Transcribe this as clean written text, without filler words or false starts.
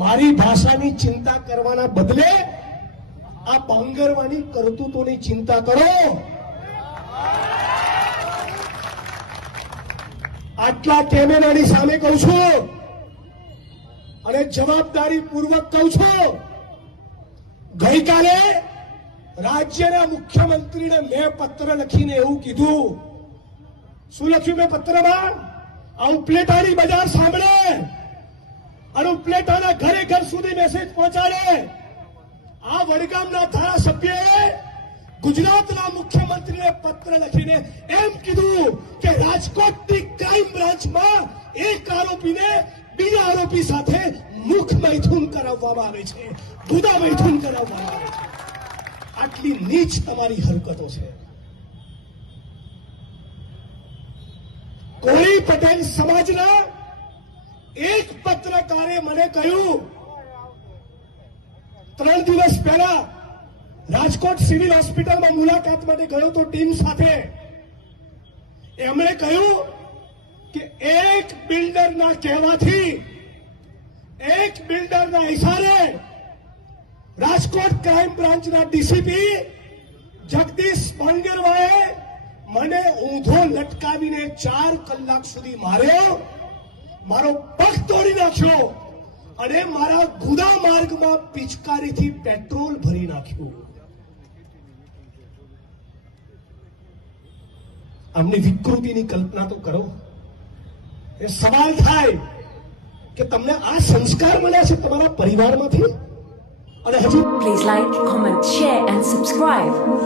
મારી ભાષાની ચિંતા કરવાના બદલે આ પાંગરવાની કરતૂતોની ચિંતા કરો. આટલા કેમેરાની સામે કહું છું અને જવાબદારી પૂર્વક કહું છું. ગઈકાલે રાજ્યના મુખ્યમંત્રીને મેં પત્ર લખીને એવું કીધું. શું લખ્યું મેં પત્રમાં? આ ઉપલેટાની બજાર સાંભળે અને ઉપલેટાના ઘરે ઘર સુધી મેસેજ પહોંચાડે. આ વડગામના ધારાસભ્યએ ગુજરાતના મુખ્યમંત્રીને પત્ર લખીને એમ કીધું કે રાજકોટની ક્રાઇમ બ્રાન્ચમાં એક આરોપીને બીજા આરોપી સાથે મુખ મૈથુન કરાવવામાં આવે છે, ગુદા મૈથુન કરાવવામાં આવે છે. આટલી નીચ તમારી હરકતો છે. કોળી પટેલ સમાજના એક પત્રકારે મને કહ્યું, 3 દિવસ પહેલા રાજકોટ સિવિલ હોસ્પિટલમાં મુલાકાત માટે ગયો તો ટીમ સાથે. એમણે કહ્યું કે એક બિલ્ડરના કહેવાથી, એક બિલ્ડરના ઇશારે રાજકોટ ક્રાઇમ બ્રાન્ચના ડીસીપી જગદીશ પાંગરવાએ મને ઊંધો લટકાવીને 4 કલાક સુધી માર્યો, મારો પગ તોડી નાખ્યો અને મારા ગુદા માર્ગમાં પિચકારીથી પેટ્રોલ ભરી નાખ્યું. આમની વિકૃતિની કલ્પના તો કરો. એ સવાલ થાય કે તમને આ સંસ્કાર મળ્યા છે તમારા પરિવારમાંથી? અને હજુ Please like, comment, share and subscribe.